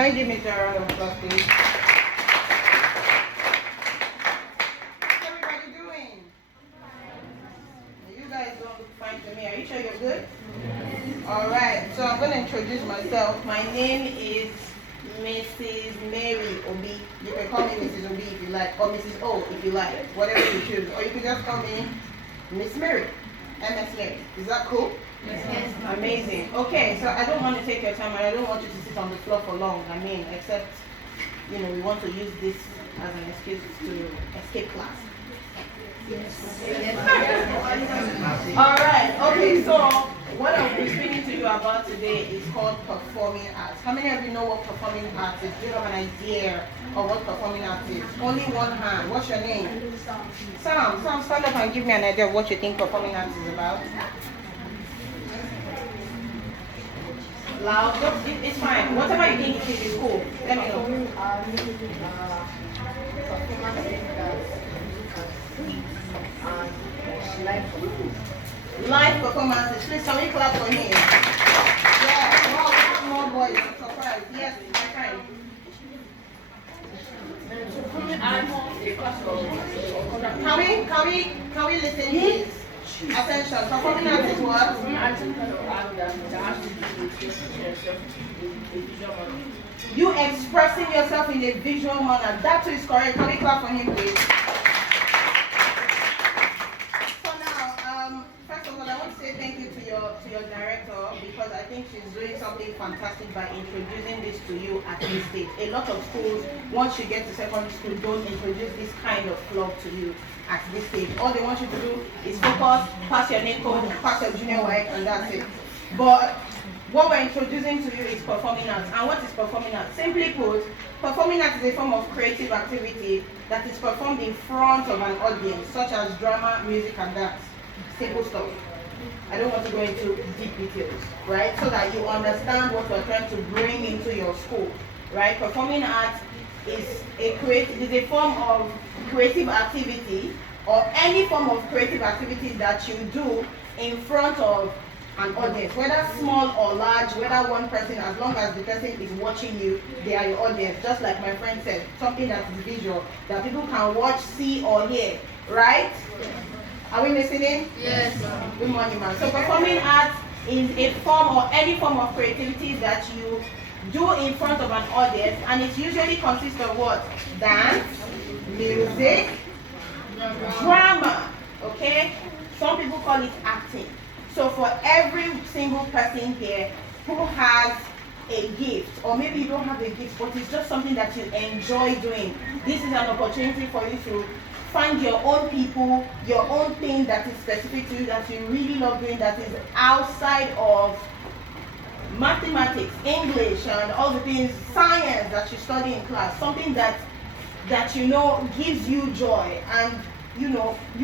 Can you give me a round of applause, please? How's everybody doing? You guys don't look fine to me. Are you sure you're good? Alright, so I'm going to introduce myself. My name is Mrs. Mary Obi. You can call me Mrs. Obi if you like, or Mrs. O if you like, whatever you choose. Or you can just call me Miss Mary, MS Mary. Is that cool? Yes. Amazing. Okay, so I don't want to take your time and I don't want you to sit on the floor for long. I mean, except, we want to use this as an excuse to escape class. Alright, okay, so what I'll be speaking to you about today is called performing arts. How many of you know what performing arts is? Do you have an idea of what performing arts is? Only one hand. What's your name? Sam, stand up and give me an idea of what you think performing arts is about. Loud, it's fine. Whatever you think it is cool. Let me know. Live performances. Please, can we clap for him? Yeah. Wow, we have more boys. I'm surprised. Yes, my friend. Can we listen, please? Attention. Performing arts is what? You expressing yourself in a visual manner. That too is correct. Can we clap for him, please? So now, first of all, I want to say thank you to your director because I think she's doing something fantastic by introducing this to you at this stage. A lot of schools, once you get to secondary school, don't introduce this kind of club to you at this stage. All they want you to do is focus, pass your name code, pass your junior work, and that's it. But what we're introducing to you is performing arts. And what is performing arts? Simply put, performing arts is a form of creative activity that is performed in front of an audience, such as drama, music, and dance. Simple stuff. I don't want to go into deep details, right? So that you understand what we're trying to bring into your school, right? Performing arts is a form of creative activity or any form of creative activity that you do in front of an audience, whether small or large, whether one person, as long as the person is watching you, they are your audience. Just like my friend said, something that is visual, that people can watch, see, or hear, right? Are we listening? Yes. Good morning, ma'am. So performing arts is a form or any form of creativity that you do in front of an audience, and it usually consists of what? Dance, music, drama, okay? Some people call it acting. So for every single person here who has a gift, or maybe you don't have a gift, but it's just something that you enjoy doing, this is an opportunity for you to find your own people, your own thing that is specific to you, that you really love doing, that is outside of mathematics, English, and all the things, science that you study in class, something that gives you joy, and you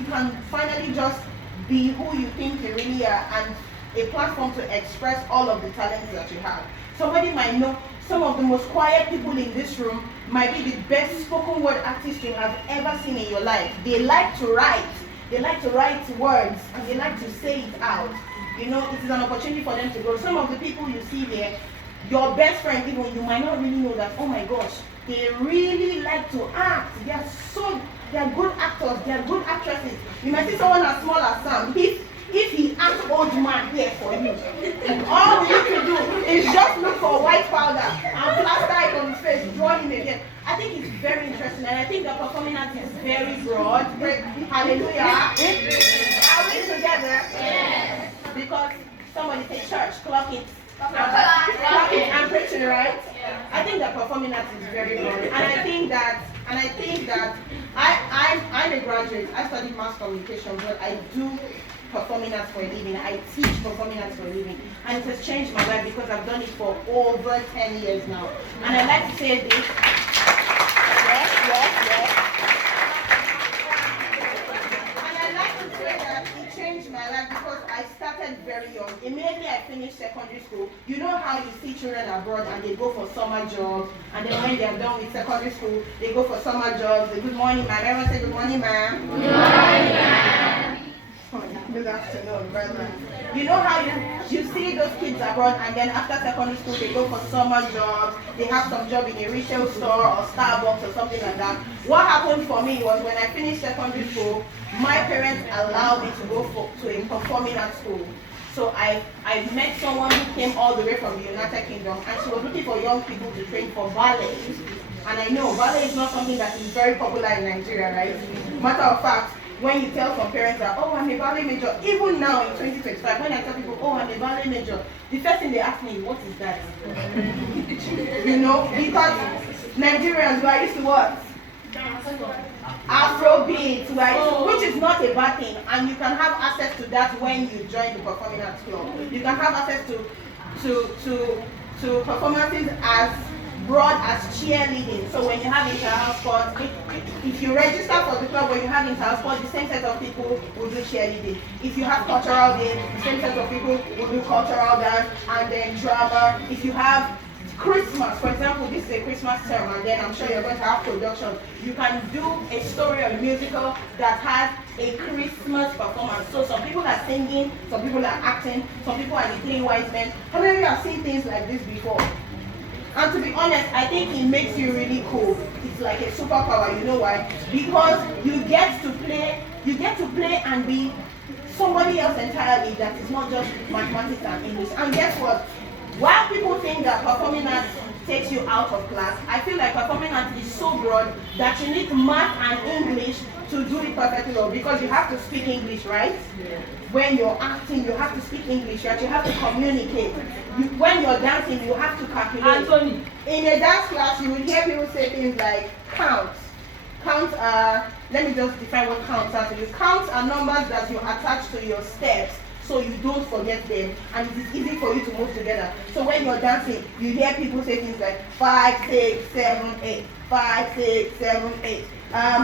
can finally just be who you think you really are, and a platform to express all of the talents that you have. Somebody might know some of the most quiet people in this room might be the best spoken word artists you have ever seen in your life. They like to write. They like to write words, and they like to say it out. It is an opportunity for them to grow. Some of the people you see here, your best friend even, you might not really know that, oh my gosh, they really like to act. They are good actors, they are good actresses. You might see someone as small as Sam. If he acts old man here for you, all you need to do is just look for white powder and plaster it on his face, draw him again. I think it's very interesting, and I think the performing arts is very broad. Hallelujah. Are we together? Yes. Because somebody say church, clock it. Clock it, I'm preaching, right? Yeah. I think that performing arts is very broad, and I think that I'm a graduate. I studied mass communication, but I do performing arts for a living. I teach performing arts for a living, and it has changed my life because I've done it for over 10 years now. And I'd like to say this. Yes. And I'd like to say that it changed my life because I started very young. Immediately I finished secondary school. You know how you see children abroad and they go for summer jobs, and then when they're done with secondary school, they go for summer jobs. Good morning, ma'am. Everyone say good morning, ma'am. Good morning, ma'am. Good afternoon, brother. You know how you see those kids abroad and then after secondary school they go for summer jobs, they have some job in a retail store or Starbucks or something like that. What happened for me was when I finished secondary school, my parents allowed me to go to a performing arts school. So I met someone who came all the way from the United Kingdom and she was looking for young people to train for ballet. And I know ballet is not something that is very popular in Nigeria, right? Matter of fact, when you tell some parents that, oh, I'm a ballet major, even now in 2025, when I tell people, oh, I'm a ballet major, the first thing they ask me, what is that? You know, because Nigerians, we are used to what? Afrobeat, which is not a bad thing, and you can have access to that when you join the performing arts club. You can have access to performances as broad as cheerleading. So when you have inter-house sports, if you register for the club when you have inter-house sports, the same set of people will do cheerleading. If you have cultural day, the same set of people will do cultural dance and then drama. If you have Christmas, for example, this is a Christmas term, and then I'm sure you're going to have production. You can do a story or a musical that has a Christmas performance. So some people are singing, some people are acting, some people are the three wise men. How many of you have seen things like this before? And to be honest, I think it makes you really cool. It's like a superpower, you know why? Because you get to play and be somebody else entirely that is not just mathematics and English. And guess what? While people think that performing arts takes you out of class, I feel like performing arts is so broad that you need math and English to do it perfectly well, because you have to speak English, right? Yeah. When you're acting, you have to speak English, right? You have to communicate. When you're dancing, you have to calculate. Anthony. In a dance class, you will hear people say things like counts. Counts are, let me just define what counts are to you. Counts are numbers that you attach to your steps, so you don't forget them, and it is easy for you to move together. So when you're dancing, you hear people say things like 5, 6, 7, 8, 5, 6, 7, 8.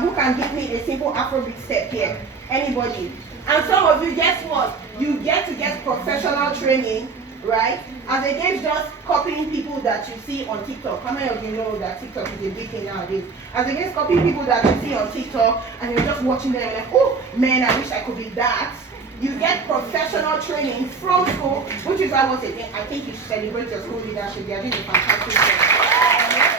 Who can give me a simple Afrobeat step here? Anybody? And some of you, guess what? You get to get professional training, right? As against just copying people that you see on TikTok. How many of you know that TikTok is a big thing nowadays? As against copying people that you see on TikTok and you're just watching them and like, oh man, I wish I could be that. You get professional training from school, which is why once again, I think you should celebrate your school leadership. They are doing a fantastic job.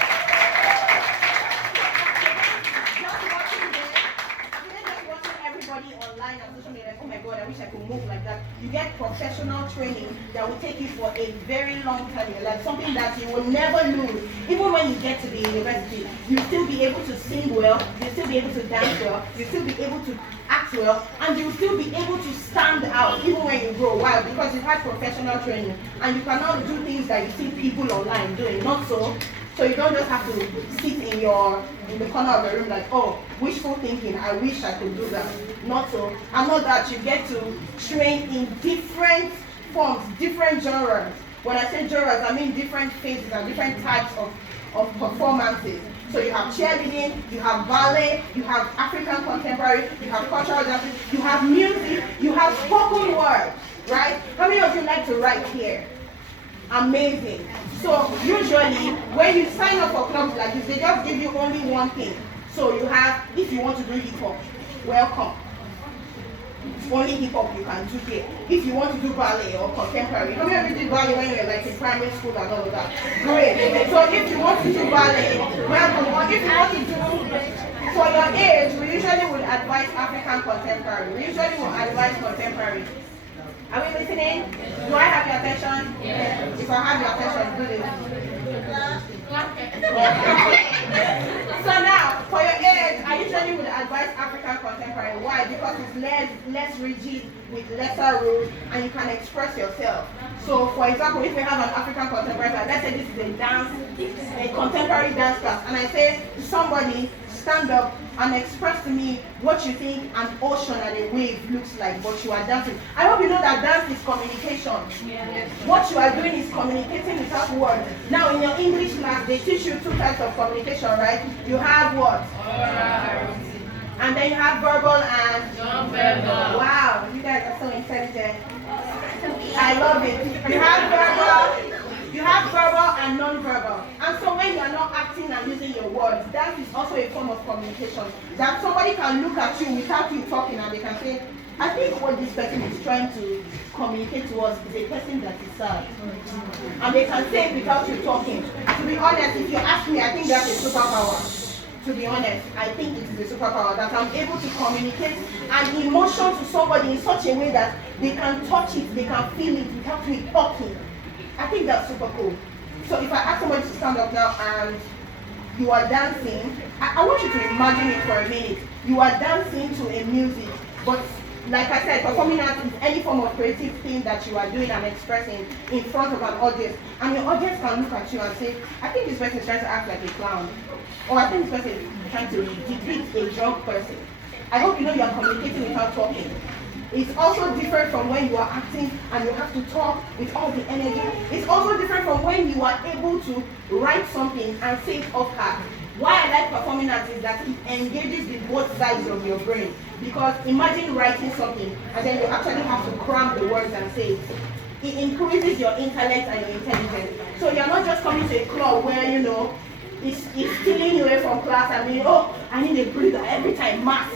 Online and social media, like, oh my god, I wish I could move like that. You get professional training that will take you for a very long time in your life, something that you will never lose. Even when you get to the university, you'll still be able to sing well, you'll still be able to dance well, you'll still be able to act well, and you'll still be able to stand out even when you grow. Why? Because you've had professional training, and you cannot do things that you see people online doing. Not so. So you don't just have to sit in the corner of the room like, oh, wishful thinking, I wish I could do that. Not so. And not that you get to train in different forms, different genres. When I say genres, I mean different phases and different types of performances. So you have cheerleading, you have ballet, you have African contemporary, you have cultural dances, you have music, you have spoken word, right? How many of you like to write here? Amazing. So usually when you sign up for clubs like this, they just give you only one thing. So you have, if you want to do hip hop, welcome. Only hip hop you can do here. If you want to do ballet or contemporary, how many of you did ballet when you were like in primary school and all of that? Great. So if you want to do ballet, welcome. Or if you want to do, for your age, we usually would advise African contemporary. We usually will advise contemporary. Are we listening? Do I have your attention? Yes. If I have your attention, do this. So now, for your age, I usually would advise African contemporary. Why? Because it's less rigid, with lesser rules, and you can express yourself. So, for example, if we have an African contemporary class, let's say this is a contemporary dance class, and I say to somebody, stand up and express to me what you think an ocean and a wave looks like, but you are dancing. I hope you know that dance is communication. Yeah. What you are doing is communicating without words. Now in your English class, they teach you two types of communication, right? You have what? Oral. And then you have verbal and non-verbal. Wow, you guys are so intelligent. I love it. You have verbal and non-verbal. And so when you are not acting and using your words, that is also a form of communication. That somebody can look at you without you talking and they can say, I think what this person is trying to communicate to us is a person that is sad. And they can say it without you talking. To be honest, if you ask me, I think that's a superpower. To be honest, I think it is a superpower that I'm able to communicate an emotion to somebody in such a way that they can touch it, they can feel it without me talking. I think that's super cool. So if I ask somebody to stand up now and you are dancing, I want you to imagine it for a minute. You are dancing to a music, but like I said, performing art is any form of creative thing that you are doing and expressing in front of an audience. And your audience can look at you and say, I think this person is trying to act like a clown. Or I think this person is trying to depict a drunk person. I hope you know you are communicating without talking. It's also different from when you are acting and you have to talk with all the energy. It's also different from when you are able to write something and say it off heart. Why I like performing art is that it engages with both sides of your brain. Because imagine writing something and then you actually have to cram the words and say it. It increases your intellect and your intelligence. So you're not just coming to a club where, you know, it's stealing you away from class and being, oh, I need a breather every time, math.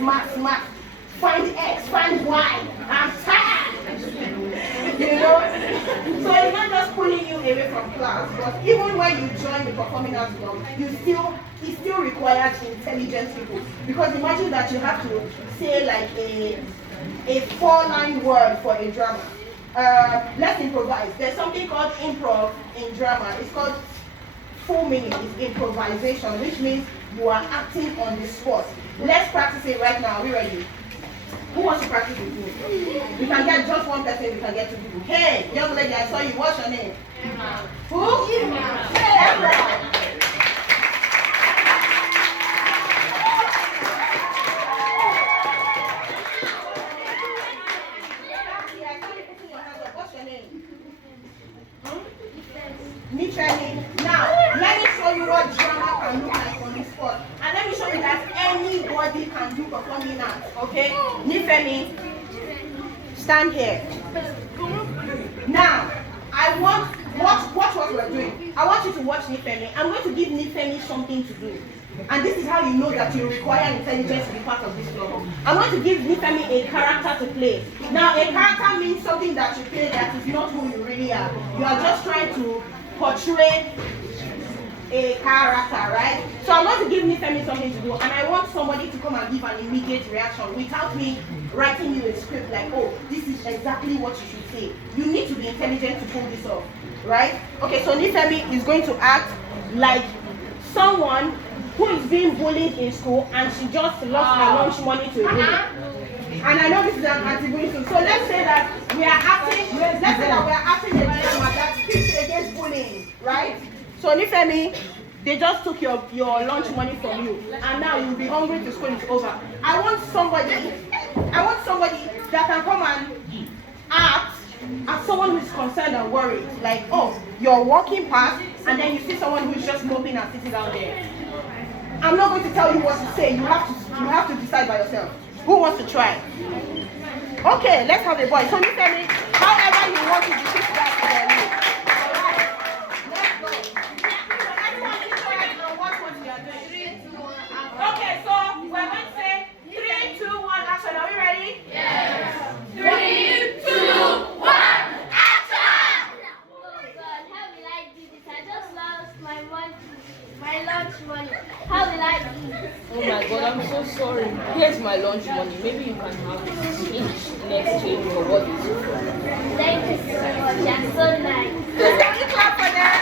Find X, find Y, I'm tired. You know? So it's not just pulling you away from class, but even when you join the performing arts club, it still requires intelligent people. Because imagine that you have to say like a 4-line word for a drama. Let's improvise. There's something called improv in drama. It's called full meaning. It's improvisation, which means you are acting on the spot. Let's practice it right now. Are we ready? Who wants to practice with me? We can get just one person, we can get 2 people. Hey, young lady, I saw you. What's your name? Emma. Who? Emma. Hey, Emma. What's your name? Nifemi. Now, let me show you what drama can look like on the spot. And let me show you that anybody can do performing arts, okay? Nifemi, stand here. Now, I want, watch what we're doing. I want you to watch Nifemi. I'm going to give Nifemi something to do. And this is how you know that you require intelligence to be part of this club. I'm going to give Nifemi a character to play. Now, a character means something that you play that is not who you really are. You are just trying to portray a character, right? So I'm going to give Nifemi something to do, and I want somebody to come and give an immediate reaction without me writing you a script like, oh, this is exactly what you should say. You need to be intelligent to pull this off, right? Okay, so Nifemi is going to act like someone who is being bullied in school and she just lost her lunch money to a bully. And I know this is an anti-bullying thing. So let's say that we are acting a drama that speaks against bullying, right? So Nifemi, they just took your lunch money from you, and now you'll be hungry till school is over. I want somebody that can come and act as someone who is concerned and worried. Like, oh, you're walking past, and then you see someone who's just moping and sitting down there. I'm not going to tell you what to say. You have to decide by yourself. Who wants to try? Okay, let's have a boy. So Nifemi, however you want to depict that to their lead. Okay, so we're going to say 3, 2, 1, action. Are we ready? Yes. 3, 2, 1, action! Oh God, how will I do this? I just lost my lunch money. How will I do this? Oh my God, I'm so sorry. Here's my lunch money. Maybe you can have it in exchange for what you do. Thank you so much. You're so nice. Can you clap for that?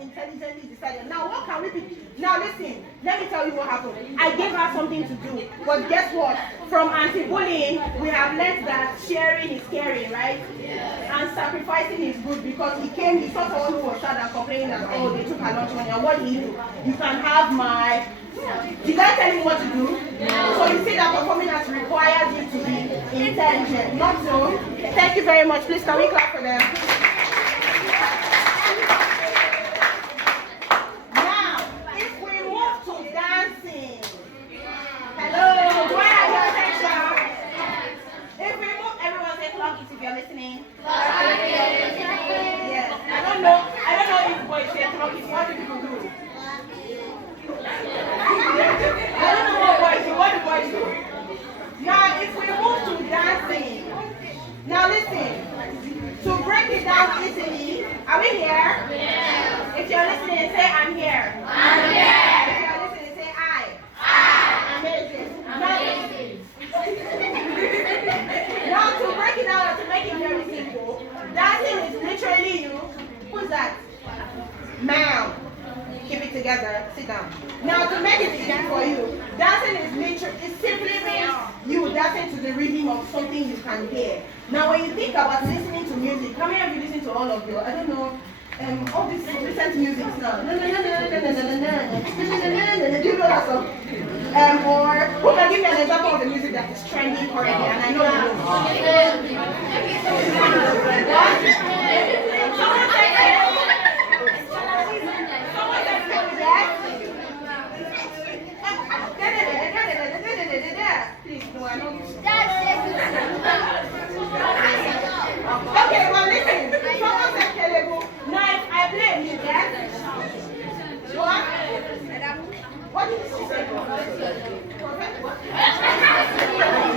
Intelligently decided. Now what can we be? Now listen, let me tell you what happened. I gave her something to do, but guess what? From anti-bullying, we have learned that sharing is caring, right? And sacrificing is good, because he saw someone who was sad and complaining that, oh, they took her lunch money, and what did he do? You can have my... Did I tell him what to do? No. So you see that performing arts requires you to be intelligent, not so. Thank you very much. Please can we clap for them? If you're listening. Yes. I don't know if boys say Are we here? Yeah. If you're listening, say I'm here. I'm here. If you're listening, say I. Amazing. Amazing. Now to break it down and to make it very simple, dancing is literally you. Who's that? Ma'am. Keep it together. Sit down. Now to make it easy for you, dancing is literally, it simply means you dancing to the rhythm of something you can hear. Now when you think about listening to music, how many of you listen to all of your, I don't know, all these recent music now? Do you know that song? Or who can give me an example of the music that is trending currently? And I know you know. Someone say please, no, I don't. Okay, well listen. Someone said Kelego. Now if I play music, what? What did she say?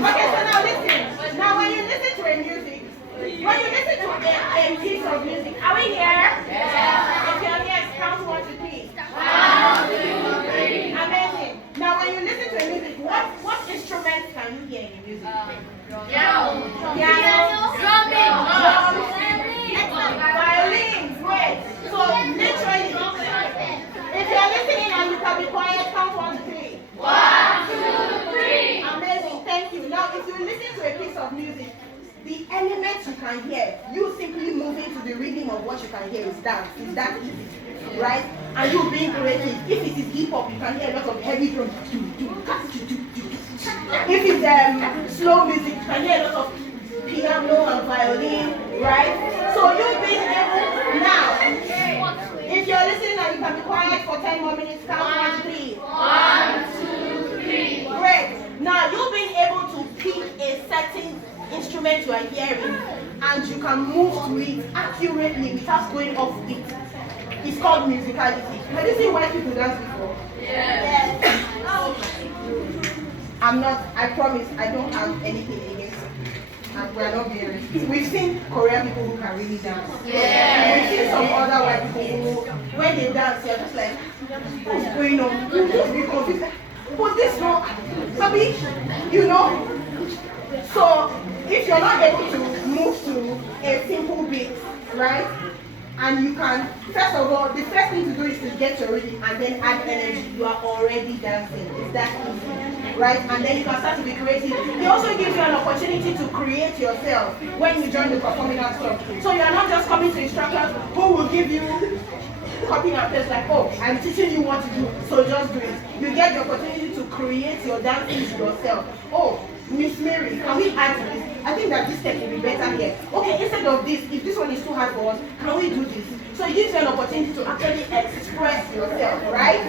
Okay, so now listen. Now when you listen to a music, when you listen to a piece of music, are we here? Yeah. If you're here, count 1 to 3. 1, 2, 3. Amazing. Now when you listen to a music, what instruments can you hear in the music? Piano, drumming, violin, great. So literally, if you're listening and you can be quiet, count 1 to 3. 1, 2, 3. Amazing, thank you. Now if you listen to a piece of music, the elements you can hear, you simply moving to the rhythm of what you can hear is dance. Is that easy? Right? And you being creative. If it is hip hop, you can hear a lot of heavy drums. If it's slow music, you can hear a lot of piano and violin, right? So you being able now, if you're listening and you can be quiet for 10 more minutes, count 1, 3. 1, 2, 3. Great. Now you being able to pick a certain instrument you are hearing and you can move to it accurately without going off beat. It's called musicality. Have you seen white people dance before? Yes. I promise, I don't have anything against it. And we're not being racist. We've seen Korean people who can really dance. Yeah. We've seen some other white people who, when they dance, they're just like, what's going on? You just be confused. But this no, Sabi, you know? So, if you're not able to move to a simple beat, right? And you can, first of all, the first thing to do is to get your rhythm and then add energy. You are already dancing. Is that easy? Right? And then you can start to be creative. It also gives you an opportunity to create yourself when you join the performing arts club. So you are not just coming to instructors who will give you copy and paste like, oh, I'm teaching you what to do, so just do it. You get the opportunity to create your dancing yourself. Oh, Miss Mary, can we add this? I think that this step will be better here. Okay, instead of this, if this one is too hard for us, can we do this? So it gives you an opportunity to actually express yourself, right?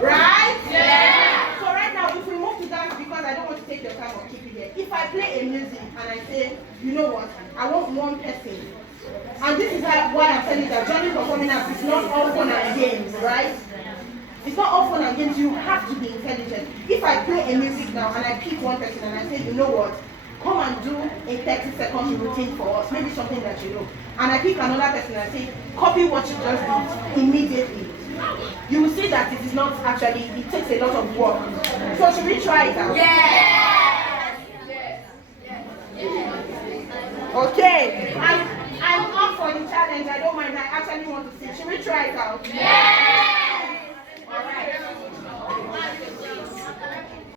Right? Yeah! So right now, if we move to dance, because I don't want to take your time or keep it here. If I play a music and I say, you know what, I want one person. And this is why I'm telling you that joining performing arts is not all fun and games, right? It's not all fun and games, you have to be intelligent. If I play a music now and I pick one person and I say, you know what, come and do a 30-second routine for us, maybe something that you know. And I pick another person and I say, copy what you just did immediately. You will see that it is not actually, it takes a lot of work. So should we try it out? Yes! Okay, I'm up for the challenge, I don't mind, I actually want to see. Should we try it out? Yes!